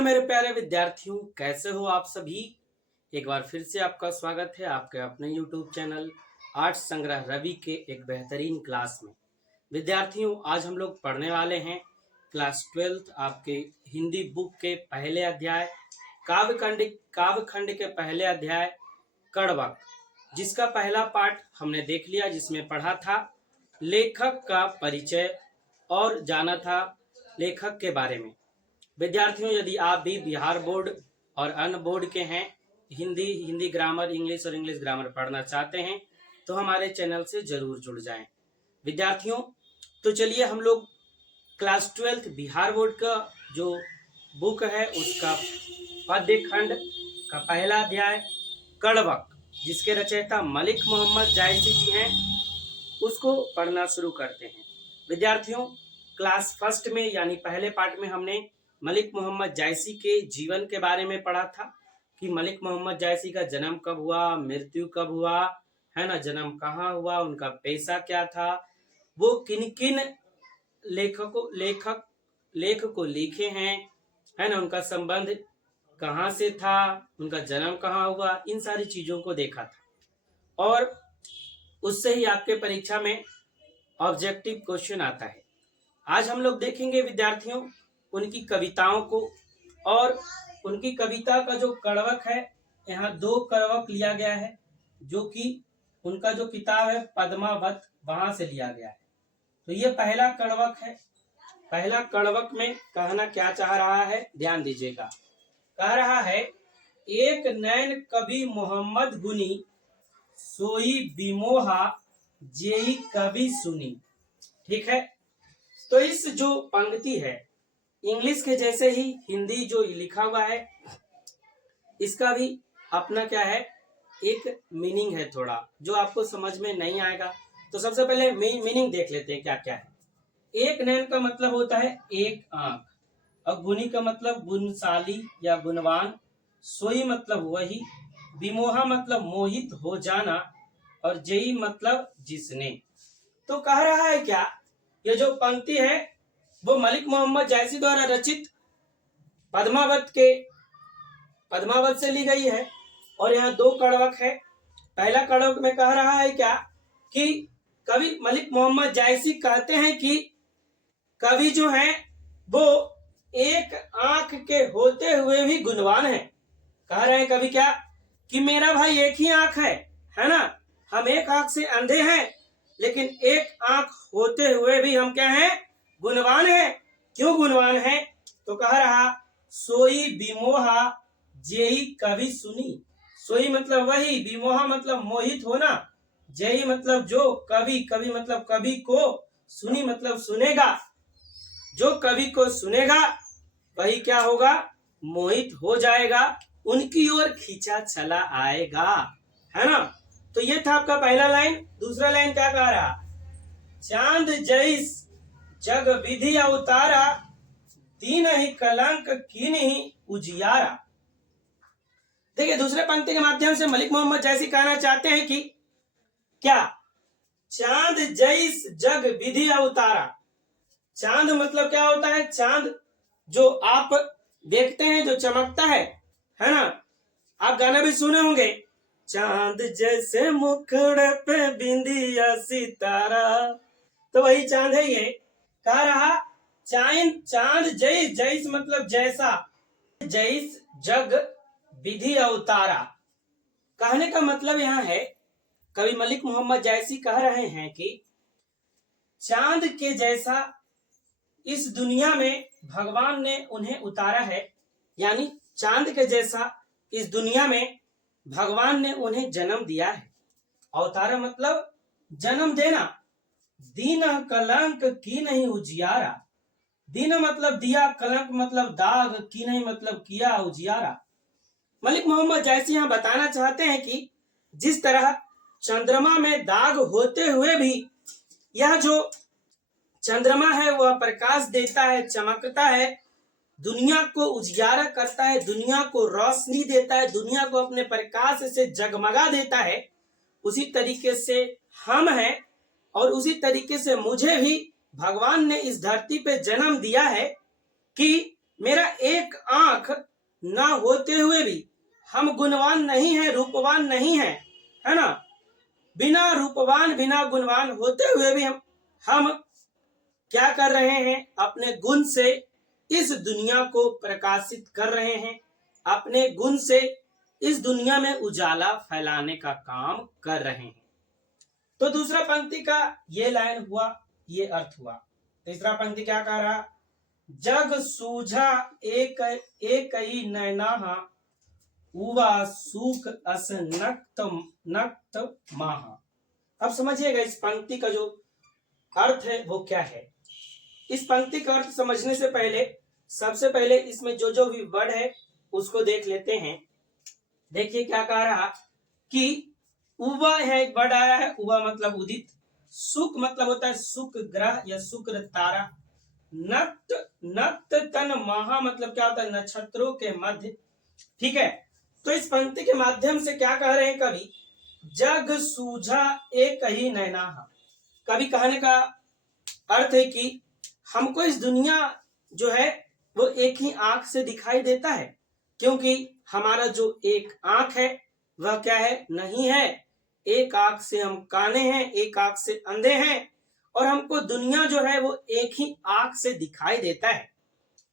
मेरे प्यारे विद्यार्थियों, कैसे हो आप सभी। एक बार फिर से आपका स्वागत है आपके अपने YouTube चैनल आर्ट्स संग्रह रवि के एक बेहतरीन क्लास में। विद्यार्थियों, आज हम लोग पढ़ने वाले हैं क्लास 12 आपके हिंदी बुक के पहले अध्याय काव्यखंड के पहले अध्याय कड़वक, जिसका पहला पाठ हमने देख लिया, जिसमें पढ़ा था लेखक का परिचय और जाना था लेखक के बारे में। विद्यार्थियों, यदि आप भी बिहार बोर्ड और अन्य बोर्ड के हैं, हिंदी ग्रामर, इंग्लिश और इंग्लिश ग्रामर पढ़ना चाहते हैं तो हमारे चैनल से जरूर जुड़ जाएं। विद्यार्थियों, तो चलिए हम लोग क्लास 12 बिहार बोर्ड का जो बुक है उसका पद्य खंड का पहला अध्याय कड़वक, जिसके रचयिता मलिक मोहम्मद जायसी जी हैं, उसको पढ़ना शुरू करते हैं। विद्यार्थियों, क्लास फर्स्ट में यानी पहले पार्ट में हमने मलिक मोहम्मद जायसी के जीवन के बारे में पढ़ा था कि मलिक मोहम्मद जायसी का जन्म कब हुआ, मृत्यु कब हुआ, है ना, जन्म कहाँ हुआ, उनका पेशा क्या था, वो किन किन लेख को लिखे हैं, है ना, उनका संबंध कहाँ से था, उनका जन्म कहाँ हुआ, इन सारी चीजों को देखा था। और उससे ही आपके परीक्षा में ऑब्जेक्टिव क्वेश्चन आता है। आज हम लोग देखेंगे विद्यार्थियों उनकी कविताओं को, और उनकी कविता का जो कड़वक है, यहाँ 2 कड़वक लिया गया है, जो कि उनका जो किताब है पद्मावत, वहां से लिया गया है। तो ये पहला कड़वक है। पहला कड़वक में कहना क्या चाह रहा है, ध्यान दीजिएगा। कह रहा है, एक नैन कवि मोहम्मद गुनी, सोई बिमोहा जेई कवि सुनी। ठीक है, तो इस जो पंक्ति है, इंग्लिश के जैसे ही हिंदी जो लिखा हुआ है, इसका भी अपना क्या है, एक मीनिंग है थोड़ा, जो आपको समझ में नहीं आएगा। तो सबसे पहले मीनिंग देख लेते हैं क्या क्या है। एक नैन का मतलब होता है एक आंख, और गुनी का मतलब गुणशाली या गुणवान, सोई मतलब वही, विमोहा मतलब मोहित हो जाना, और जेई मतलब जिसने। तो कह रहा है क्या, ये जो पंक्ति है वो मलिक मोहम्मद जायसी द्वारा रचित पद्मावत से ली गई है। और यहाँ 2 कड़वक है। पहला कड़वक में कह रहा है क्या कि कवि मलिक मोहम्मद जायसी कहते हैं कि कवि जो हैं वो एक आंख के होते हुए भी गुणवान है। कह रहे हैं कवि क्या कि मेरा भाई एक ही आंख है ना, हम एक आंख से अंधे हैं, लेकिन एक आंख होते हुए भी हम क्या हैं, गुणवान है। क्यों गुणवान है, तो कह रहा, सोई विमोहा जेई कवि सुनी। सोई मतलब वही, विमोहा मतलब मोहित होना, जेई मतलब जो, कवि मतलब कवि को, सुनी मतलब सुनेगा। जो कवि को सुनेगा वही क्या होगा, मोहित हो जाएगा, उनकी ओर खींचा चला आएगा, है ना। तो ये था आपका पहला लाइन। दूसरा लाइन क्या कह रहा, चांद जैस जग विधि अवतारा, दीन ही कलंक कीन ही उजियारा। देखिए, दूसरे पंक्ति के माध्यम से मलिक मोहम्मद जायसी कहना चाहते हैं कि क्या, चांद जैस जग विधि अवतारा। चांद मतलब क्या होता है, चांद जो आप देखते हैं, जो चमकता है ना। आप गाना भी सुने होंगे, चांद जैसे मुखड़े पे बिंदिया सितारा, तो वही चांद है। ये कह रहा, चांद जैस, जैस मतलब जैसा, जैस जग विधि अवतारा। कहने का मतलब यहाँ है, कवि मलिक मोहम्मद जायसी कह रहे हैं कि चांद के जैसा इस दुनिया में भगवान ने उन्हें उतारा है, यानी चांद के जैसा इस दुनिया में भगवान ने उन्हें जन्म दिया है। अवतारा मतलब जन्म देना। दीन कलंक की नहीं उजियारा। दीन मतलब दिया, कलंक मतलब दाग, की नहीं मतलब किया, उजियारा। मलिक मोहम्मद जायसी यहाँ बताना चाहते हैं कि जिस तरह चंद्रमा में दाग होते हुए भी यह जो चंद्रमा है वह प्रकाश देता है, चमकता है, दुनिया को उजियारा करता है, दुनिया को रोशनी देता है, दुनिया को अपने प्रकाश से जगमगा देता है, उसी तरीके से हम हैं, और उसी तरीके से मुझे भी भगवान ने इस धरती पे जन्म दिया है कि मेरा एक आंख ना होते हुए भी हम गुणवान नहीं है, रूपवान नहीं है, है ना। बिना रूपवान बिना गुणवान होते हुए भी हम क्या कर रहे हैं, अपने गुण से इस दुनिया को प्रकाशित कर रहे हैं, अपने गुण से इस दुनिया में उजाला फैलाने का काम कर रहे हैं। तो दूसरा पंक्ति का ये लाइन हुआ, ये अर्थ हुआ। तीसरा पंक्ति क्या कह रहा, जग सूझा एक एक ही नैना उवा सूख अस नक्त नक्त माहा। अब समझिएगा इस पंक्ति का जो अर्थ है वो क्या है। इस पंक्ति का अर्थ समझने से पहले सबसे पहले इसमें जो जो भी वर्ड है उसको देख लेते हैं। देखिए क्या कह रहा कि उवा है, एक वर्ड आया है, उवा मतलब उदित, सुख मतलब होता है शुक्र ग्रह या शुक्र तारा, नक्त नक्त तन महा मतलब क्या होता है, नक्षत्रों के मध्य। ठीक है, तो इस पंक्ति के माध्यम से क्या कह रहे हैं कवि, जग सूझा एक ही नैना। कवि कहने का अर्थ है कि हमको इस दुनिया जो है वो एक ही आंख से दिखाई देता है, क्योंकि हमारा जो एक आंख है वह क्या है, नहीं है। एक आंख से हम काने हैं, एक आंख से अंधे हैं, और हमको दुनिया जो है वो एक ही आंख से दिखाई देता है।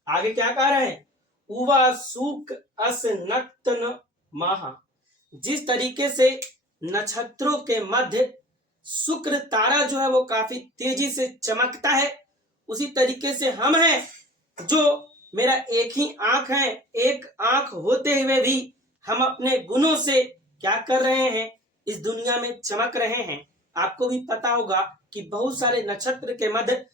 आगे क्या कह रहे हैं, उवा सूक अस नक्तन माहा, जिस तरीके से नक्षत्रों के मध्य शुक्र तारा जो है वो काफी तेजी से चमकता है, उसी तरीके से हम हैं जो मेरा एक ही आंख है, एक आंख होते हुए भी हम अपने गुणों से क्या कर रहे हैं, इस दुनिया में चमक रहे हैं। आपको भी पता होगा कि बहुत सारे नक्षत्र के मध्य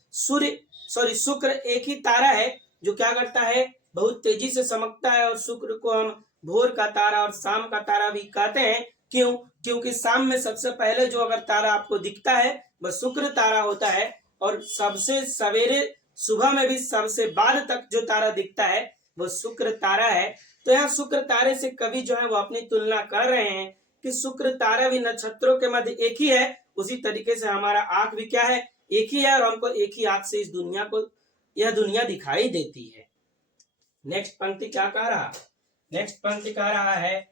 शुक्र एक ही तारा है जो क्या करता है, बहुत तेजी से चमकता है, और शुक्र को हम भोर का तारा और शाम का तारा भी कहते हैं। क्यों? क्योंकि शाम में सबसे पहले जो अगर तारा आपको दिखता है वह शुक्र तारा होता है, और सबसे सवेरे सुबह में भी सबसे बाद तक जो तारा दिखता है वो शुक्र तारा है। तो यहाँ शुक्र तारे से कवि जो है वो अपनी तुलना कर रहे हैं कि शुक्र तारा भी नक्षत्रों के मध्य एक ही है, उसी तरीके से हमारा आंख भी क्या है, एक ही है, और हमको एक ही आंख से इस दुनिया को, यह दुनिया दिखाई देती है। नेक्स्ट पंक्ति क्या कह रहा, नेक्स्ट पंक्ति कह रहा है,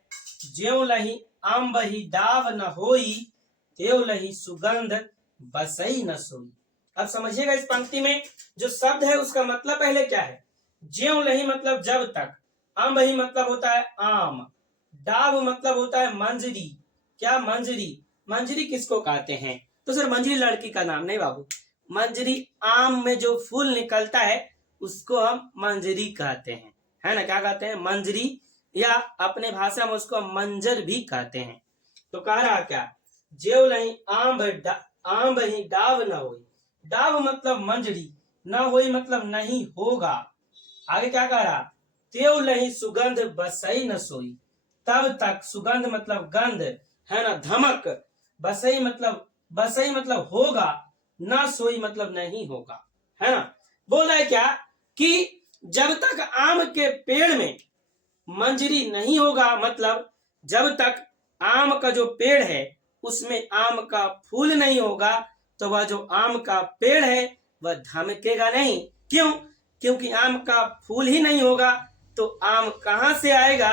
ज्यों लही आंबही दाव न होई, त्यों लही सुगंध बसई न सोई। अब समझिएगा इस पंक्ति में जो शब्द है उसका मतलब पहले क्या है। ज्यों लही मतलब जब तक, आंबही मतलब होता है आम, डाव मतलब होता है मंजरी। क्या मंजरी, मंजरी किसको कहते हैं, तो सर मंजरी लड़की का नाम नहीं बाबू, मंजरी आम में जो फूल निकलता है उसको हम मंजरी कहते हैं, है ना। क्या कहते हैं, मंजरी, या अपने भाषा में उसको मंजर भी कहते हैं। तो कह रहा क्या, ज्यों लही आंब ही डाव न होई, डाव मतलब मंजरी, न होई मतलब नहीं होगा। आगे क्या कह रहा, त्यों लही सुगंध बसई न सोई, तब तक, सुगंध मतलब गंध, है ना, धमक, बसई मतलब होगा, ना सोई मतलब नहीं होगा, है ना। बोला है क्या कि जब तक आम के पेड़ में मंजरी नहीं होगा, मतलब जब तक आम का जो पेड़ है उसमें आम का फूल नहीं होगा, तो वह जो आम का पेड़ है वह धमकेगा नहीं। क्यों? क्योंकि आम का फूल ही नहीं होगा तो आम कहां से आएगा,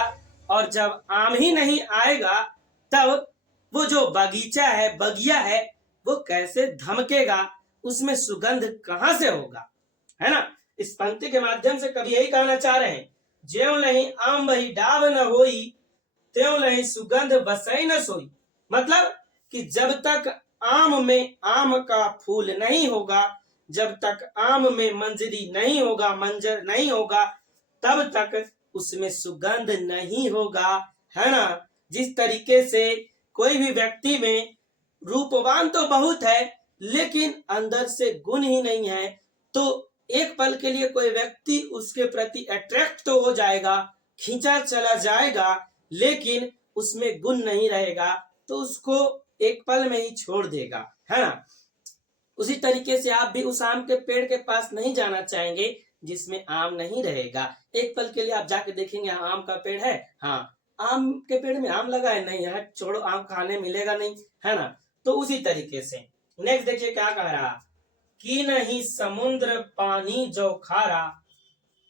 और जब आम ही नहीं आएगा तब वो जो बगीचा है, बगिया है, वो कैसे धमकेगा, उसमें सुगंध कहां से होगा, है ना। इस पंक्ति के माध्यम से कवि यही कहना चाह रहे हैं, ज्यों लही आम ही डाव न होई, त्यों लही सुगंध बसई न सोई। मतलब कि जब तक आम में आम का फूल नहीं होगा, जब तक आम में मंजरी नहीं होगा, मंजर नहीं होगा, तब तक उसमें सुगंध नहीं होगा, है ना। जिस तरीके से कोई भी व्यक्ति में रूपवान तो बहुत है लेकिन अंदर से गुण ही नहीं है, तो एक पल के लिए कोई व्यक्ति उसके प्रति अट्रैक्ट तो हो जाएगा, खींचा चला जाएगा, लेकिन उसमें गुण नहीं रहेगा तो उसको एक पल में ही छोड़ देगा, है ना। उसी तरीके से आप भी उस आम के पेड़ के पास नहीं जाना चाहेंगे जिसमें आम नहीं रहेगा। एक पल के लिए आप जाके देखेंगे आम का पेड़ है, हाँ आम के पेड़ में आम लगा है, नहीं है, छोड़ो, आम खाने मिलेगा नहीं, है ना। तो उसी तरीके से नेक्स्ट देखिए क्या कह रहा, कि नहीं समुद्र पानी जो खारा,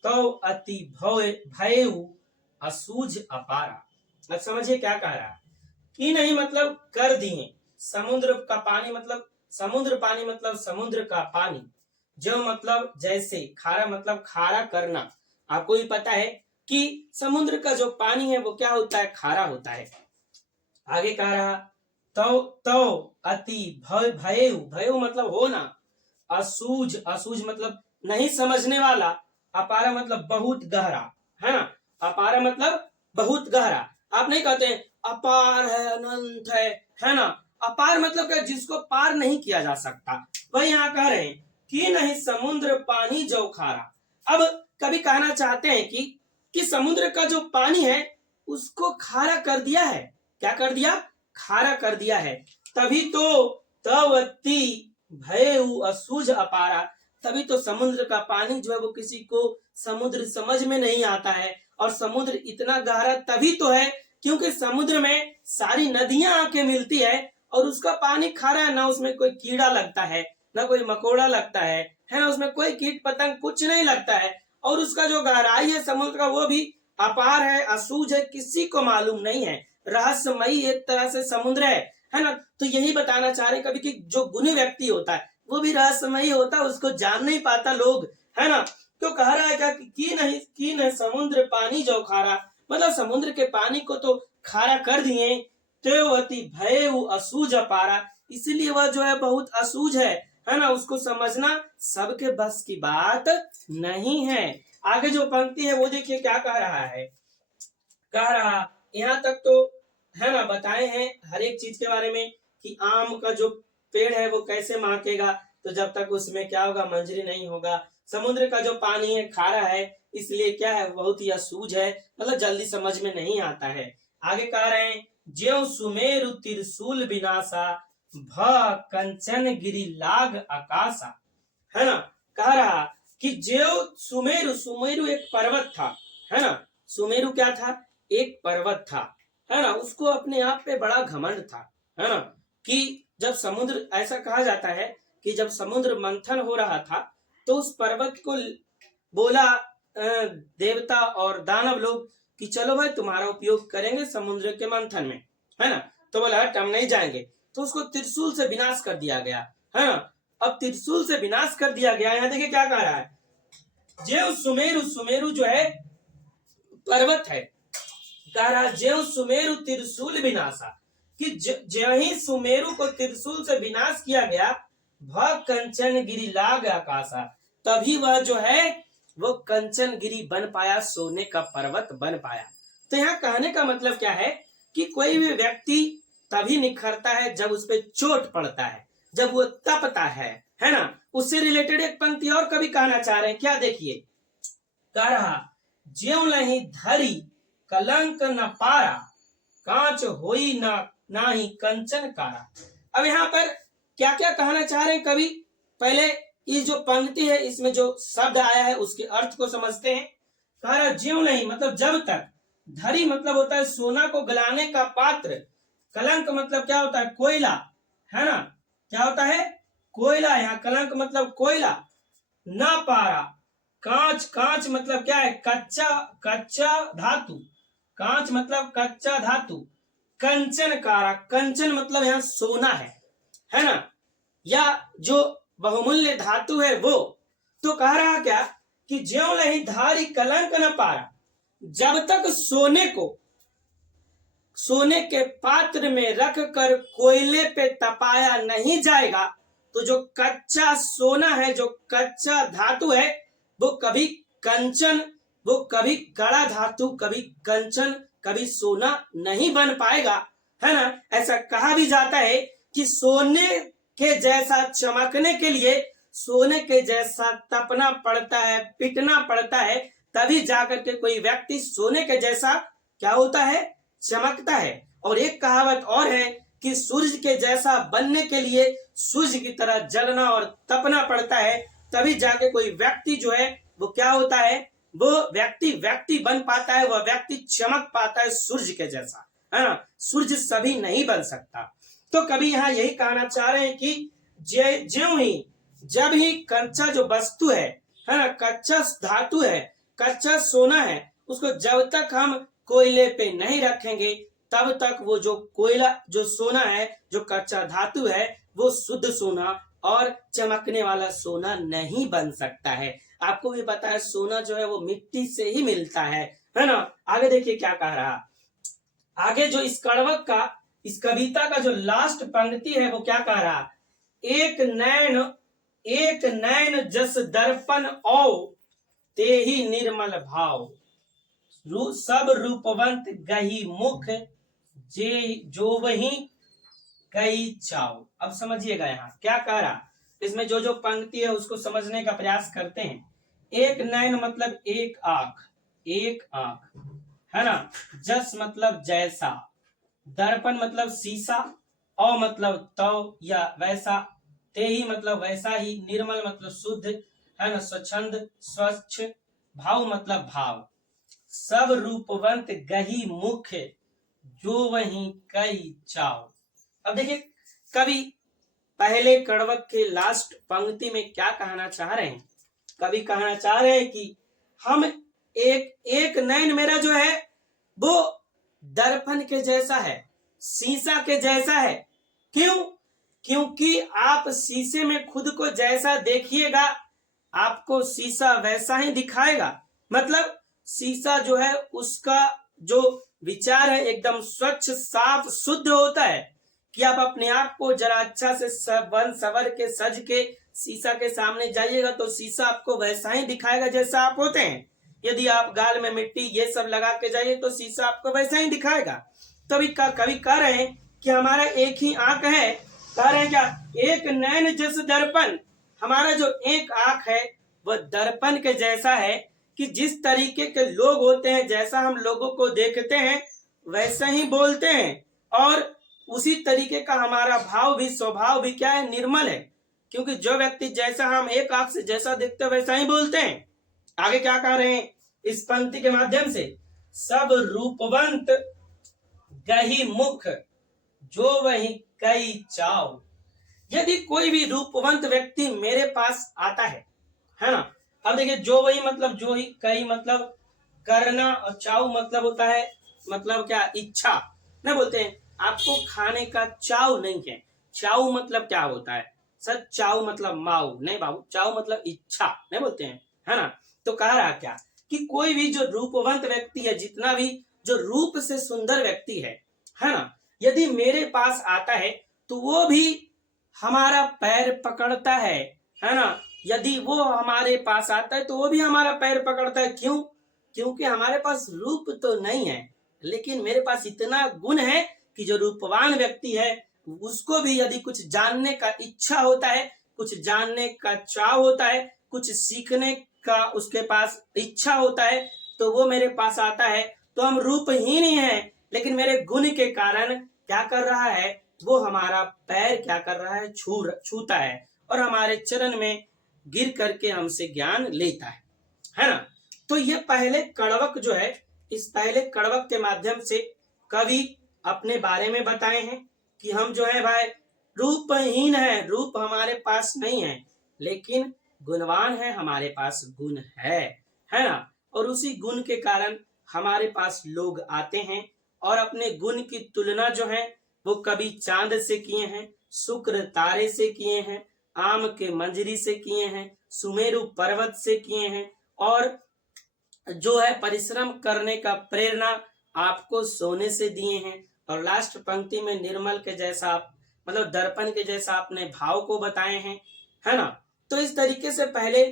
तो अति भयउ असूझ अपारा। अब समझिए क्या कह रहा है कि नहीं मतलब कर दिए समुद्र का पानी, मतलब समुद्र पानी मतलब समुद्र का पानी, जो मतलब जैसे खारा मतलब खारा करना। आपको भी पता है कि समुद्र का जो पानी है वो क्या होता है, खारा होता है। आगे कह रहा तो अति भयउ, भयउ मतलब होना, असूझ, असूझ मतलब नहीं समझने वाला, अपारा मतलब बहुत गहरा, है ना। अपारा मतलब बहुत गहरा। आप नहीं कहते अपार है, अनंत है ना। अपार मतलब क्या, जिसको पार नहीं किया जा सकता। वही यहाँ कह रहे हैं कि नहीं समुद्र पानी जो खारा। अब कभी कहना चाहते हैं कि समुद्र का जो पानी है उसको खारा कर दिया है। क्या कर दिया, खारा कर दिया है। तभी तो तवती भयउ असूझ अपारा, तभी तो समुद्र का पानी जो है वो किसी को समुद्र समझ में नहीं आता है। और समुद्र इतना गहरा तभी तो है क्योंकि समुद्र में सारी नदियां आके मिलती है और उसका पानी खारा है। ना उसमें कोई कीड़ा लगता है, ना कोई मकोड़ा लगता है ना, उसमें कोई कीट पतंग कुछ नहीं लगता है। और उसका जो गहराई है समुद्र का वो भी अपार है, असूझ है, किसी को मालूम नहीं है। रहस्यमयी एक तरह से समुद्र है ना। तो यही बताना चाह रहे कभी कि जो गुणी व्यक्ति होता है वो भी रहस्यमयी होता है, उसको जान नहीं पाता लोग, है ना। तो कह रहा है क्या कि नहीं समुद्र पानी जो खारा, मतलब समुद्र के पानी को तो खारा कर दिए। तो अति भयउ असूझ अपारा, इसलिए वह जो है बहुत असूझ है ना। उसको समझना सबके बस की बात नहीं है। आगे जो पंक्ति है वो देखिए क्या कह रहा है। कह रहा यहाँ तक तो है ना बताए हैं हर एक चीज के बारे में कि आम का जो पेड़ है वो कैसे महकेगा, तो जब तक उसमें क्या होगा, मंजरी नहीं होगा। समुद्र का जो पानी है खारा है, इसलिए क्या है, बहुत ही असूझ है, मतलब जल्दी समझ में नहीं आता है। आगे कह रहे हैं ज्यों सुमेरु त्रिशूल विनाशा, भ कंचन गिरी लाग आकाशा, है ना। कह रहा कि ज्यों सुमेरु, सुमेरु एक पर्वत था, है ना। सुमेरु क्या था, एक पर्वत था, है ना। उसको अपने आप पे बड़ा घमंड था, है ना। कि जब समुद्र, ऐसा कहा जाता है कि जब समुद्र मंथन हो रहा था तो उस पर्वत को बोला देवता और दानव लोग कि चलो भाई तुम्हारा उपयोग करेंगे समुद्र के मंथन में, है ना। तो बोला हट हम नहीं जाएंगे। तो उसको त्रिशूल से विनाश कर दिया गया, है ना। अब त्रिशूल से विनाश कर दिया गया, यहाँ देखिए क्या कह रहा है, जे सुमेरु, सुमेरु जो है पर्वत है, कह रहा ज्यों सुमेरु त्रिशूल विनाशा, कि ज्यों ही सुमेरु को त्रिशूल से विनाश किया गया, भ कंचन गिरी लाग आकाशा, तभी वह जो है वो कंचन गिरी बन पाया, सोने का पर्वत बन पाया। तो यहाँ कहने का मतलब क्या है कि कोई भी व्यक्ति तभी निखरता है जब उस पर चोट पड़ता है, जब वो तपता है ना। उससे रिलेटेड एक पंक्ति और कभी कहना चाह रहे हैं, क्या देखिए, कह रहा ज्यों लही धरी कलंक न पारा, कांच होई ना ही कंचन कारा। अब यहाँ पर क्या क्या कहना चाह रहे हैं कवि, पहले ये जो पंक्ति है इसमें जो शब्द आया है उसके अर्थ को समझते हैं। कह रहा ज्यों नहीं मतलब जब तक, धरी मतलब होता है सोना को गलाने का पात्र, कलंक मतलब क्या होता है, कोयला, है ना। क्या होता है, कोयला, यहाँ कलंक मतलब कोयला। ना पारा, कांच, कांच मतलब क्या है, कच्चा, कच्चा धातु, कांच मतलब कच्चा धातु। कंचन कारा, कंचन मतलब यहाँ सोना है ना, या जो बहुमूल्य धातु है वो। तो कह रहा क्या कि ज्यों लही धारी कलंक न पारा, जब तक सोने को सोने के पात्र में रख कर कोयले पे तपाया नहीं जाएगा, तो जो कच्चा सोना है, जो कच्चा धातु है, वो कभी कंचन, वो कभी गड़ा धातु, कभी कंचन, कभी सोना नहीं बन पाएगा, है ना। ऐसा कहा भी जाता है कि सोने के जैसा चमकने के लिए सोने के जैसा तपना पड़ता है, पिटना पड़ता है, तभी जाकर के कोई व्यक्ति सोने के जैसा क्या होता है, चमकता है। और एक कहावत और है कि सूरज के जैसा बनने के लिए सूर्य की तरह जलना और तपना पड़ता है, तभी जाके कोई व्यक्ति जो है वो क्या होता है, वो व्यक्ति बन पाता है, वह व्यक्ति चमक पाता है सूर्य के जैसा, है ना। सूर्य सभी नहीं बन सकता। तो कभी यहाँ यही कहना चाह रहे हैं कि ज्यों ही, जब ही कच्चा जो वस्तु है ना, कच्चा धातु है, कच्चा सोना है उसको जब तक हम कोयले पे नहीं रखेंगे तब तक वो जो कोयला जो सोना है जो कच्चा धातु है वो शुद्ध सोना और चमकने वाला सोना नहीं बन सकता है। आपको भी पता है सोना जो है वो मिट्टी से ही मिलता है ना। आगे देखिए क्या कह रहा, आगे जो इस कड़वक का इस कविता का जो लास्ट पंक्ति है वो क्या कह रहा, एक नैन जस दर्पण औ ते ही निर्मल भाव, सब रूपवंत गही मुख जे जो वही कई चाव। अब समझिएगा यहाँ क्या कह रहा, इसमें जो जो पंक्ति है उसको समझने का प्रयास करते हैं। एक नैन मतलब एक आंख है ना, जस मतलब जैसा, दर्पण मतलब शीशा, औ मतलब तव या वैसा, ते ही मतलब वैसा ही, निर्मल मतलब शुद्ध है ना, स्वच्छंद स्वच्छ, भाव मतलब भाव, सब रूपवंत गही मुख्य जो वही कई चाव। अब देखिए कवि पहले कड़वक के लास्ट पंक्ति में क्या कहना चाह रहे हैं, कवि कहना चाह रहे हैं कि हम एक नैन मेरा जो है वो दर्पण के जैसा है, शीशा के जैसा है। क्यों? क्योंकि आप शीशे में खुद को जैसा देखिएगा आपको शीशा वैसा ही दिखाएगा। मतलब शीशा जो है उसका जो विचार है एकदम स्वच्छ साफ शुद्ध होता है कि आप अपने आप को जरा अच्छा से बन सवर के सज के शीशा के सामने जाइएगा तो शीशा आपको वैसा ही दिखाएगा जैसा आप होते हैं। यदि आप गाल में मिट्टी ये सब लगा के जाइए तो शीशा आपको वैसा ही दिखाएगा। तभी कवि कह रहे हैं कि हमारा एक ही आंख है, कह रहे हैं क्या, एक नैन जस दर्पण, हमारा जो एक आंख है वह दर्पण के जैसा है कि जिस तरीके के लोग होते हैं जैसा हम लोगों को देखते हैं वैसा ही बोलते हैं, और उसी तरीके का हमारा भाव भी स्वभाव भी क्या है, निर्मल है। क्योंकि जो व्यक्ति जैसा हम एक आंख से जैसा देखते हैं वैसा ही बोलते हैं। आगे क्या कह रहे हैं इस पंक्ति के माध्यम से, सब रूपवंत गही मुख जो वही कई चाव। यदि कोई भी रूपवंत व्यक्ति मेरे पास आता है ना, अब देखिए जो वही मतलब जो ही, कई मतलब करना, और चाव मतलब होता है मतलब क्या, इच्छा नहीं बोलते हैं। आपको खाने का चाव नहीं है, चाव मतलब क्या होता है सर, चाव मतलब माऊ नहीं बाबू, चाव मतलब इच्छा नहीं बोलते हैं, है ना। तो कह रहा क्या कि कोई भी जो रूपवंत व्यक्ति है, जितना भी जो रूप से सुंदर व्यक्ति है ना, यदि मेरे पास आता है तो वो भी हमारा पैर पकड़ता है ना। यदि वो हमारे पास आता है तो वो भी हमारा पैर पकड़ता है। क्यों? क्योंकि हमारे पास रूप तो नहीं है लेकिन मेरे पास इतना गुण है कि जो रूपवान व्यक्ति है उसको भी यदि कुछ जानने का इच्छा होता है, कुछ जानने का चाव होता है, कुछ सीखने का उसके पास इच्छा होता है तो वो मेरे पास आता है। तो हम रूपहीन ही हैं लेकिन मेरे गुण के कारण क्या कर रहा है, वो हमारा पैर क्या कर रहा है, छूता है और हमारे चरण में गिर करके हमसे ज्ञान लेता है ना। तो ये पहले कड़वक जो है, इस पहले कड़वक के माध्यम से कवि अपने बारे में बताए हैं कि हम जो है भाई रूपहीन है, रूप हमारे पास नहीं है लेकिन गुणवान है, हमारे पास गुण है ना। और उसी गुण के कारण हमारे पास लोग आते हैं और अपने गुण की तुलना जो है वो कभी चांद से किए हैं, शुक्र तारे से किए हैं, आम के मंजरी से किए हैं, सुमेरु पर्वत से किए हैं, और जो है परिश्रम करने का प्रेरणा आपको सोने से दिए हैं। और लास्ट पंक्ति में निर्मल के जैसा मतलब दर्पण के जैसा अपने भाव को बताए हैं, है ना। तो इस तरीके से पहले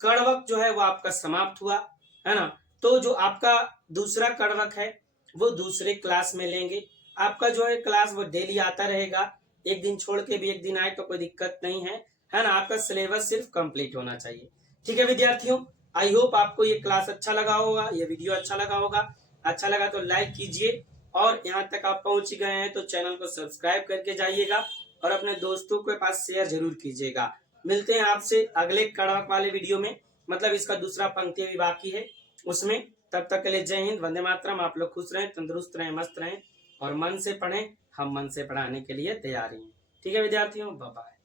कड़वक जो है वो आपका समाप्त हुआ, है ना। तो जो आपका दूसरा कड़वक है वो दूसरे क्लास में लेंगे। आपका जो है क्लास वो डेली आता रहेगा, एक दिन छोड़ के भी एक दिन आए तो कोई दिक्कत नहीं है ना। आपका सिलेबस सिर्फ कंप्लीट होना चाहिए। ठीक है विद्यार्थियों, आई होप आपको ये क्लास अच्छा लगा होगा, ये वीडियो अच्छा लगा होगा। अच्छा लगा तो लाइक कीजिए, और यहाँ तक आप पहुंच गए हैं तो चैनल को सब्सक्राइब करके जाइएगा और अपने दोस्तों के पास शेयर जरूर कीजिएगा। मिलते हैं आपसे अगले कड़वक वाले वीडियो में, मतलब इसका दूसरा पंक्ति भी बाकी है उसमें। तब तक के लिए जय हिंद, वंदे मातरम। आप लोग खुश रहें, तंदुरुस्त रहें, मस्त रहें और मन से पढ़ें। हम मन से पढ़ाने के लिए तैयार हैं। ठीक है विद्यार्थियों, बाय बाय।